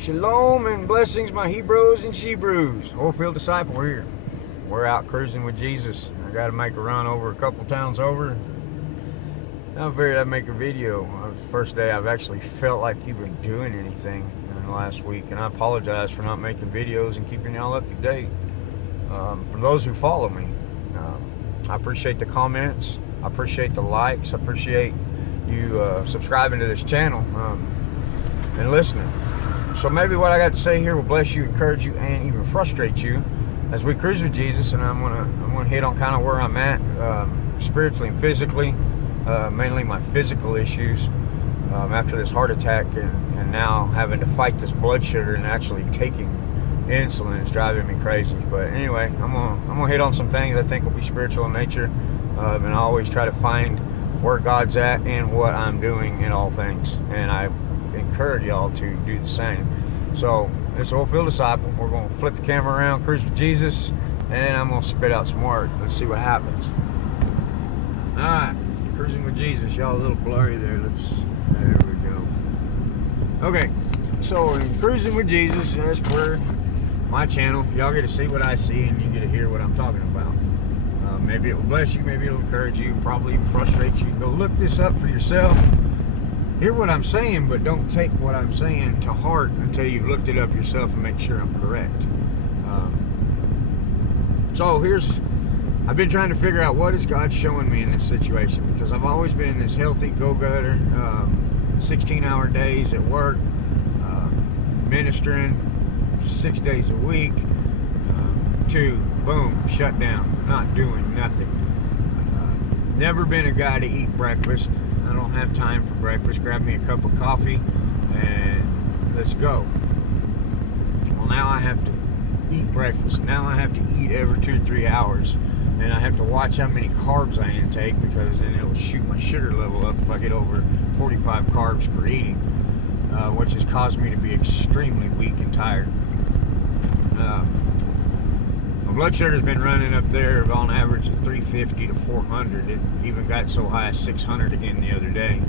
Shalom and blessings, my Hebrews and Shebrews. Oilfield Disciple, we're here. We're out cruising with Jesus. I got to make a run over a couple towns over. I figured I'd make a video. It's the first day I've actually felt like you've been doing anything in the last week, and I apologize for not making videos and keeping y'all up to date. For those who follow me, I appreciate the comments. I appreciate the likes. I appreciate you subscribing to this channel and listening. So maybe what I got to say here will bless you, encourage you, and even frustrate you as we cruise with Jesus. And I'm gonna hit on kind of where I'm at spiritually and physically, mainly my physical issues after this heart attack and now having to fight this blood sugar and actually taking insulin is driving me crazy. But anyway, I'm gonna hit on some things I think will be spiritual in nature, and I always try to find where God's at and what I'm doing in all things, and I encourage y'all to do the same. So it's Oilfield Disciple. We're going to flip the camera around, cruise with Jesus, and I'm going to spit out some words. Let's see what happens. Alright, cruising with Jesus. Y'all a little blurry there. There we go. Okay, so in cruising with Jesus, that's where my channel, y'all get to see what I see and you get to hear what I'm talking about. Maybe it will bless you, maybe it'll encourage you, probably frustrate you. Go look this up for yourself. Hear what I'm saying, but don't take what I'm saying to heart until you've looked it up yourself and make sure I'm correct. I've been trying to figure out what is God showing me in this situation, because I've always been this healthy go-getter, 16-hour days at work, ministering 6 days a week, to boom, shut down, not doing nothing. Never been a guy to eat breakfast. I don't have time for breakfast. Grab me a cup of coffee and let's go. Well, now I have to eat breakfast. Now I have to eat every 2 to 3 hours, and I have to watch how many carbs I intake, because then it'll shoot my sugar level up if I get over 45 carbs per eating, which has caused me to be extremely weak and tired. My blood sugar's been running up there on average of 350 to 400. It even got so high as 600 again the other day.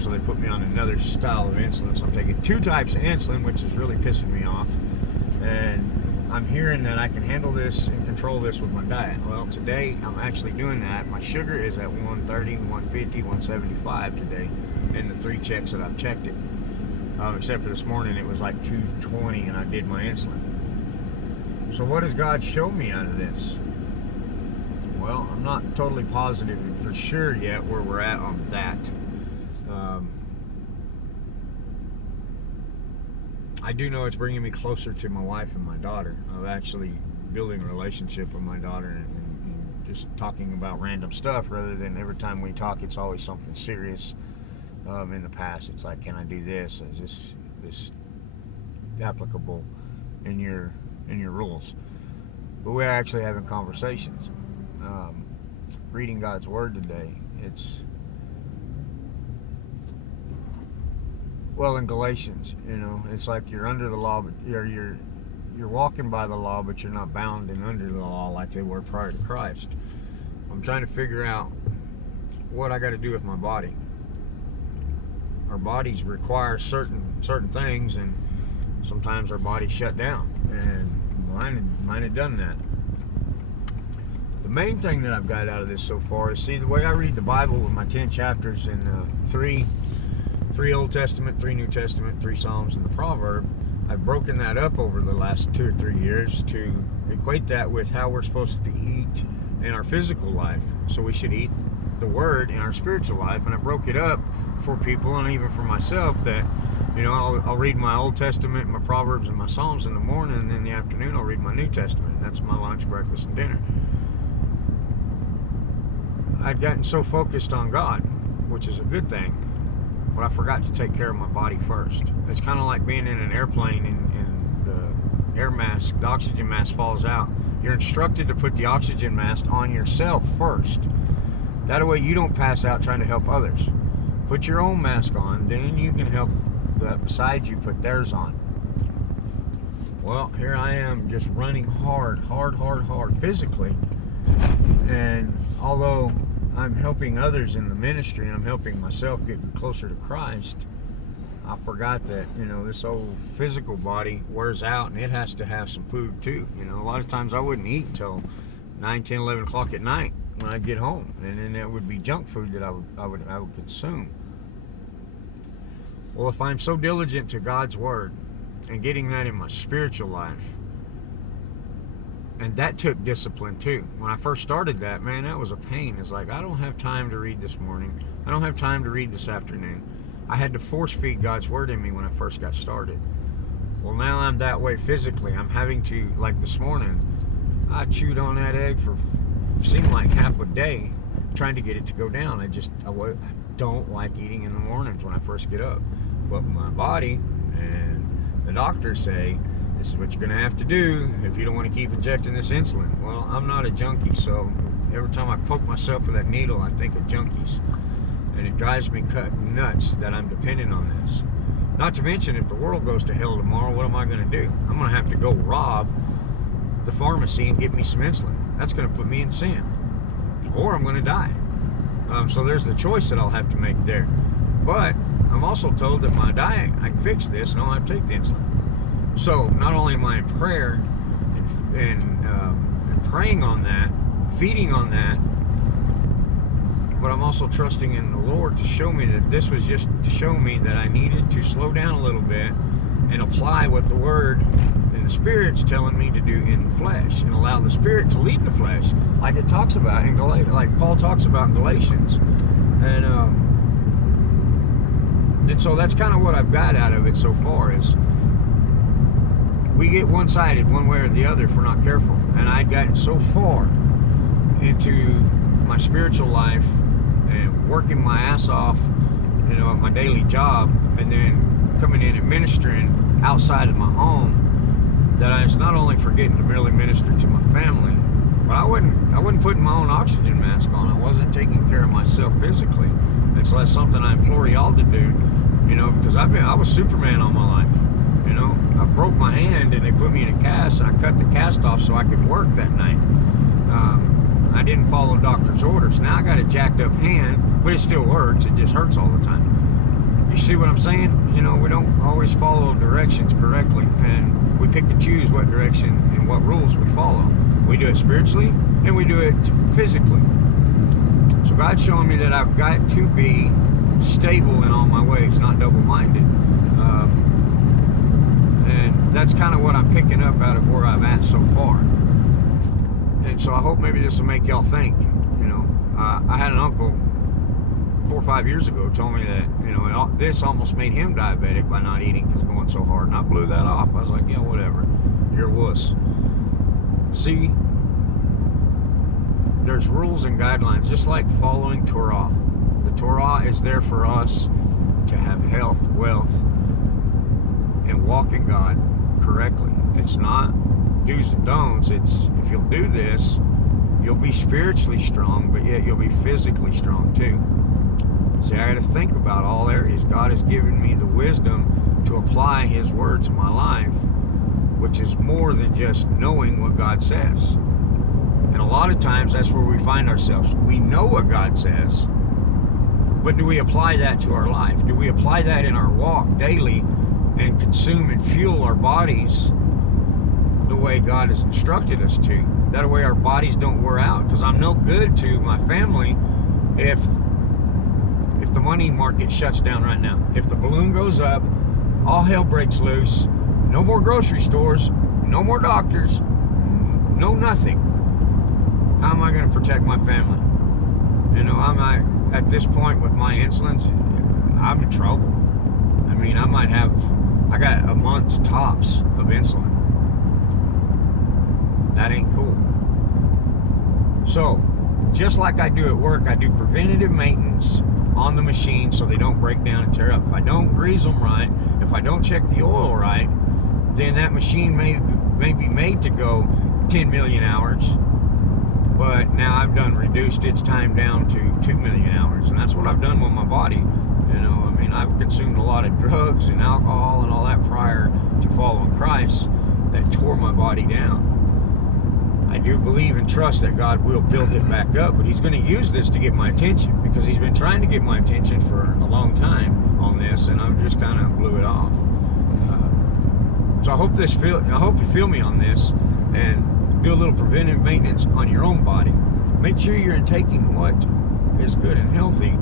So they put me on another style of insulin. So I'm taking 2 types of insulin, which is really pissing me off. And I'm hearing that I can handle this and control this with my diet. Well, today I'm actually doing that. My sugar is at 130, 150, 175 today in the 3 checks that I've checked it. Except for this morning, it was like 220 and I did my insulin. So what does God show me out of this? Well, I'm not totally positive for sure yet where we're at on that. I do know it's bringing me closer to my wife and my daughter. I'm actually building a relationship with my daughter and just talking about random stuff, rather than every time we talk it's always something serious. In the past it's like, can I do this? Is this applicable in your rules? But we're actually having conversations, reading God's Word today. In Galatians, it's like you're under the law, but you're walking by the law, but you're not bound and under the law like they were prior to Christ. I'm trying to figure out what I got to do with my body. Our bodies require certain things, and sometimes our bodies shut down, and mine had done that. The main thing that I've got out of this so far is, see, the way I read the Bible with my 10 chapters and 3 Old Testament, 3 New Testament, 3 Psalms, and the Proverb, I've broken that up over the last 2 or 3 years to equate that with how we're supposed to eat in our physical life. So we should eat the Word in our spiritual life, and I broke it up for people and even for myself that, I'll read my Old Testament, my Proverbs, and my Psalms in the morning, and in the afternoon I'll read my New Testament. That's my lunch, breakfast, and dinner. I'd gotten so focused on God, which is a good thing, but I forgot to take care of my body first. It's kind of like being in an airplane and the air mask, the oxygen mask falls out. You're instructed to put the oxygen mask on yourself first. That way you don't pass out trying to help others. Put your own mask on, then you can help that beside you put theirs on. Well, here I am just running hard physically, and although I'm helping others in the ministry and I'm helping myself get closer to Christ, I forgot that, this old physical body wears out and it has to have some food too. A lot of times I wouldn't eat until 9, 10, 11 o'clock at night when I'd get home. And then it would be junk food that I would consume. Well, if I'm so diligent to God's Word and getting that in my spiritual life, and that took discipline too. When I first started that, man, that was a pain. It's like, I don't have time to read this morning. I don't have time to read this afternoon. I had to force feed God's Word in me when I first got started. Well, now I'm that way physically. I'm having to, like this morning, I chewed on that egg for seemed like half a day trying to get it to go down. I don't like eating in the mornings when I first get up. But my body and the doctors say, this is what you're going to have to do if you don't want to keep injecting this insulin. Well, I'm not a junkie, so every time I poke myself with that needle, I think of junkies. And it drives me nuts that I'm dependent on this. Not to mention, if the world goes to hell tomorrow, what am I going to do? I'm going to have to go rob the pharmacy and get me some insulin. That's going to put me in sin. Or I'm going to die. So there's the choice that I'll have to make there. But I'm also told that my diet, I can fix this and I don't have to take the insulin. So not only am I in prayer and praying on that, feeding on that, but I'm also trusting in the Lord to show me that this was just to show me that I needed to slow down a little bit and apply what the Word and the Spirit's telling me to do in the flesh, and allow the Spirit to lead the flesh, like it talks about in like Paul talks about in Galatians, and so that's kind of what I've got out of it so far. Is we get one-sided one way or the other if we're not careful. And I'd gotten so far into my spiritual life and working my ass off, at my daily job, and then coming in and ministering outside of my home, that I was not only forgetting to really minister to my family, but I wasn't putting my own oxygen mask on. I wasn't taking care of myself physically. And so that's something I implore y'all to do, because I was Superman all my life. I broke my hand and they put me in a cast, and I cut the cast off so I could work that night. I didn't follow doctor's orders. Now I got a jacked up hand, but it still works. It just hurts all the time. You see what I'm saying? We don't always follow directions correctly, and we pick and choose what direction and what rules we follow. We do it spiritually and we do it physically. So God's showing me that I've got to be stable in all my ways, not double-minded. And that's kind of what I'm picking up out of where I'm at so far. And so I hope maybe this will make y'all think. I had an uncle 4 or 5 years ago told me that, this almost made him diabetic by not eating because going so hard. And I blew that off. I was like, yeah, whatever. You're a wuss. See, there's rules and guidelines, just like following Torah. The Torah is there for us to have health, wealth, and walk in God correctly. It's not do's and don'ts. It's, if you'll do this, you'll be spiritually strong, but yet you'll be physically strong too. See, I got to think about all areas. God has given me the wisdom to apply His Word to my life, which is more than just knowing what God says. And a lot of times that's where we find ourselves. We know what God says, but do we apply that to our life? Do we apply that in our walk daily and consume and fuel our bodies the way God has instructed us to? That way our bodies don't wear out, because I'm no good to my family if the money market shuts down right now. If the balloon goes up, all hell breaks loose, no more grocery stores, no more doctors, no nothing. How am I going to protect my family? I'm at this point with my insulins, I'm in trouble. I got a month's tops of insulin. That ain't cool. So, just like I do at work, I do preventative maintenance on the machine so they don't break down and tear up. If I don't grease them right, if I don't check the oil right, then that machine may be made to go 10 million hours. But now I've reduced its time down to 2 million hours. And that's what I've done with my body. I've consumed a lot of drugs and alcohol and all that prior to following Christ that tore my body down. I do believe and trust that God will build it back up, but He's going to use this to get my attention, because He's been trying to get my attention for a long time on this, and I'm just kind of blew it off. So I hope you feel me on this, and do a little preventive maintenance on your own body. Make sure you're taking what is good and healthy,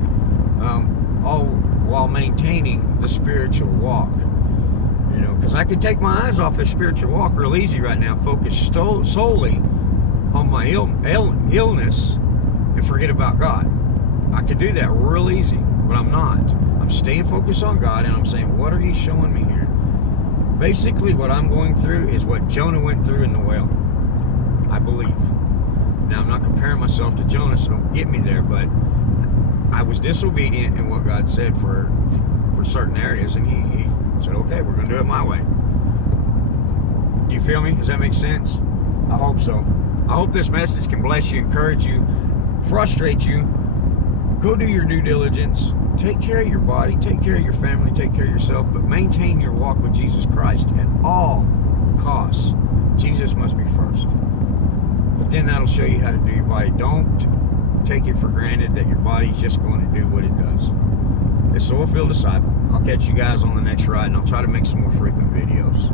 all while maintaining the spiritual walk. You know, because I could take my eyes off the spiritual walk real easy right now, focus solely on my illness, and forget about God. I could do that real easy, but I'm not. I'm staying focused on God, and I'm saying, what are you showing me here? Basically, what I'm going through is what Jonah went through in the whale, I believe. Now, I'm not comparing myself to Jonah, so don't get me there, but I was disobedient in what God said for certain areas, and he said, okay, we're going to do it my way. Do you feel me? Does that make sense? I hope so. I hope this message can bless you, encourage you, frustrate you. Go do your due diligence. Take care of your body, take care of your family, take care of yourself, but maintain your walk with Jesus Christ at all costs. Jesus must be first. But then that'll show you how to do your body. Don't take it for granted that your body's just going to do what it does. It's the Oilfield Disciple. I'll catch you guys on the next ride, and I'll try to make some more frequent videos.